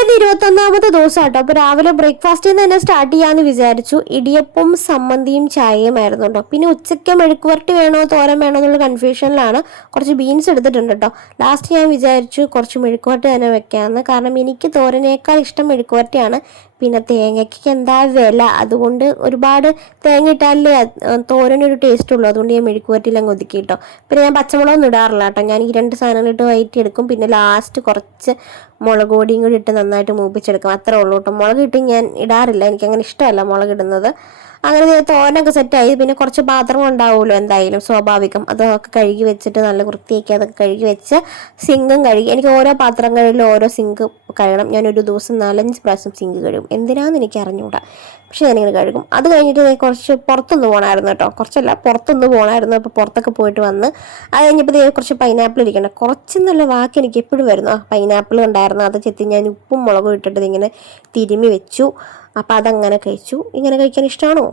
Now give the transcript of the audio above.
ഇത് 21ാമത്തെ ദിവസം കേട്ടോ. അപ്പോൾ രാവിലെ ബ്രേക്ക്ഫാസ്റ്റിൽ നിന്ന് തന്നെ സ്റ്റാർട്ട് ചെയ്യാമെന്ന് വിചാരിച്ചു. ഇടിയപ്പവും സമ്മന്തിയും ചായയും ആയിരുന്നു കേട്ടോ. പിന്നെ ഉച്ചയ്ക്ക് മെഴുക്കുവരട്ടി വേണോ തോരൻ വേണോ എന്നുള്ള കൺഫ്യൂഷനിലാണ്. കുറച്ച് ബീൻസ് എടുത്തിട്ടുണ്ട് കേട്ടോ. ലാസ്റ്റ് ഞാൻ വിചാരിച്ചു കുറച്ച് മെഴുക്കുവരട്ടി തന്നെ വെക്കാമെന്ന്. കാരണം എനിക്ക് തോരനേക്കാൾ ഇഷ്ടം മെഴുക്കുവരട്ടിയാണ്. പിന്നെ തേങ്ങയ്ക്ക് എന്താ വില, അതുകൊണ്ട് ഒരുപാട് തേങ്ങ ഇട്ടാലേ തോരനൊരു ടേസ്റ്റ് ഉള്ളൂ. അതുകൊണ്ട് ഞാൻ മെഴുക്കുവരട്ടിയിലങ്ങ് ഒതുക്കി കേട്ടോ. പിന്നെ ഞാൻ പച്ചമുളകൊന്നും ഇടാറില്ല കേട്ടോ. ഞാൻ ഈ 2 സാധനങ്ങളിട്ട് വഴറ്റിയെടുക്കും. പിന്നെ ലാസ്റ്റ് കുറച്ച് മുളക് പൊടിയും കൂടി ഇട്ട് നന്നായിട്ട് മൂപ്പിച്ചെടുക്കും. അത്രേ ഉള്ളൂ കേട്ടോ. മുളക് ഇട്ട് ഞാൻ ഇടാറില്ല, എനിക്കങ്ങനെ ഇഷ്ടമല്ല മുളക് ഇടുന്നത്. അങ്ങനെ തോരനൊക്കെ സെറ്റായി. പിന്നെ കുറച്ച് പാത്രം ഉണ്ടാവുമല്ലോ എന്തായാലും, സ്വാഭാവികം. അതൊക്കെ കഴുകി വെച്ചിട്ട് നല്ല വൃത്തിയാക്കി അതൊക്കെ കഴുകി വെച്ച് സിങ്കും കഴുകി. എനിക്ക് ഓരോ പാത്രങ്ങളിലും ഓരോ സിങ്ക് കഴുകണം. ഞാനൊരു ദിവസം 4-5 പ്രാവശ്യം സിങ്ക് കഴുകും. എന്തിനാണെന്ന് എനിക്ക് അറിഞ്ഞുകൂടാ, പക്ഷെ ഞാനിങ്ങനെ കഴുകും. അത് കഴിഞ്ഞിട്ട് കുറച്ച് പുറത്തൊന്ന് പോകണമായിരുന്നു കേട്ടോ. കുറച്ചല്ല, പുറത്തൊന്ന് പോകണമായിരുന്നു. അപ്പോൾ പുറത്തൊക്കെ പോയിട്ട് വന്ന് അത് കഴിഞ്ഞപ്പോൾ കുറച്ച് പൈനാപ്പിൾ ഇരിക്കണം. കുറച്ചെന്നുള്ള വാക്ക് എനിക്ക് എപ്പോഴും വരുന്നു. പൈനാപ്പിൾ ഉണ്ടായിരുന്നു, അത് ചെത്തി ഞാൻ ഉപ്പും മുളകും ഇട്ടിട്ട് ഇങ്ങനെ തിരുമ്മി വെച്ചു. അപ്പോൾ അതങ്ങനെ കഴിച്ചു. ഇങ്ങനെ കഴിക്കാൻ ഇഷ്ടമാണോ?